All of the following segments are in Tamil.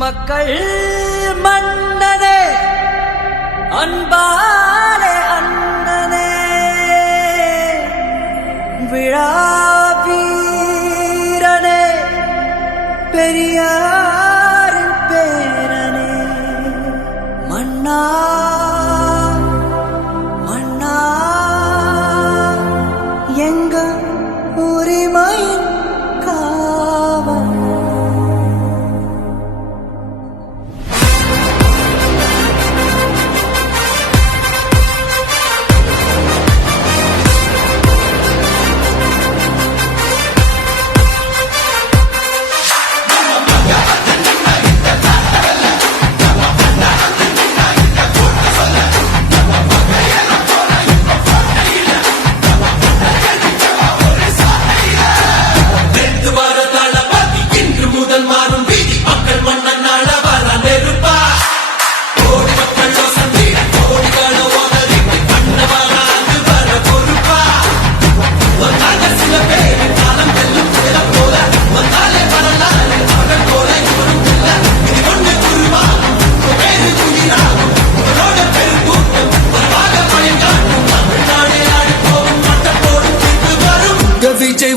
மக்கள் மன்னனே அன்பாலே அண்ணனே விழா வீரனே பெரியாரின் பேரனே மன்னா மன்னா எங்க உரிமையின் காவல்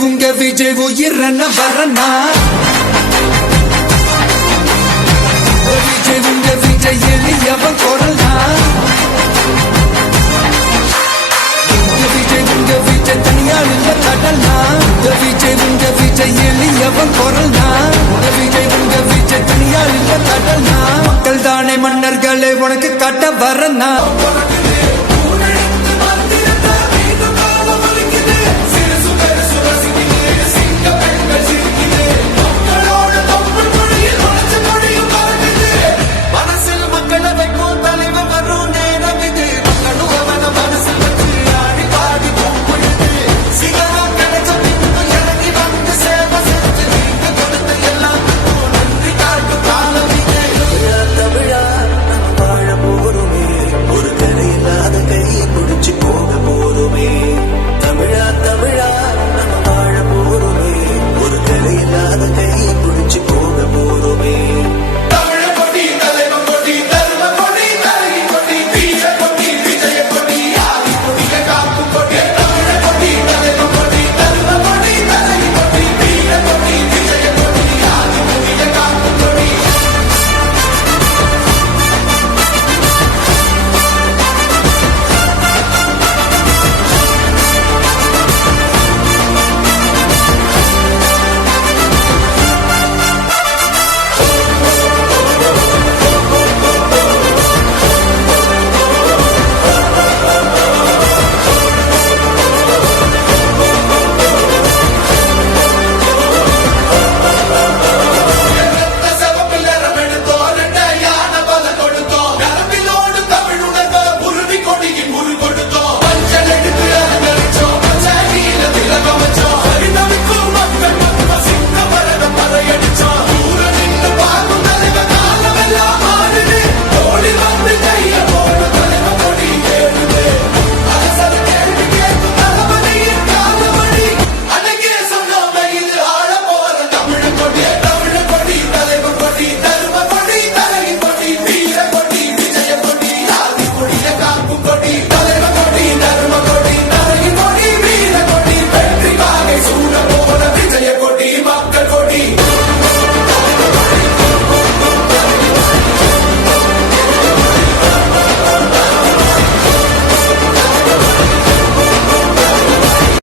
உங்க விஜய் உயிரன வரனா விஜய் உங்க விஜய் எளியவன் குரல்னா விஜய் உங்க விஜய் தனியால் இல்ல கடல்னா விஜய் உங்க விஜய் எளியவன் குரல்னா விஜய் உங்க விஜய் தனியால் இல்ல கடல்னா மக்கள் தானே மன்னர்களே உனக்கு கட்ட வரனா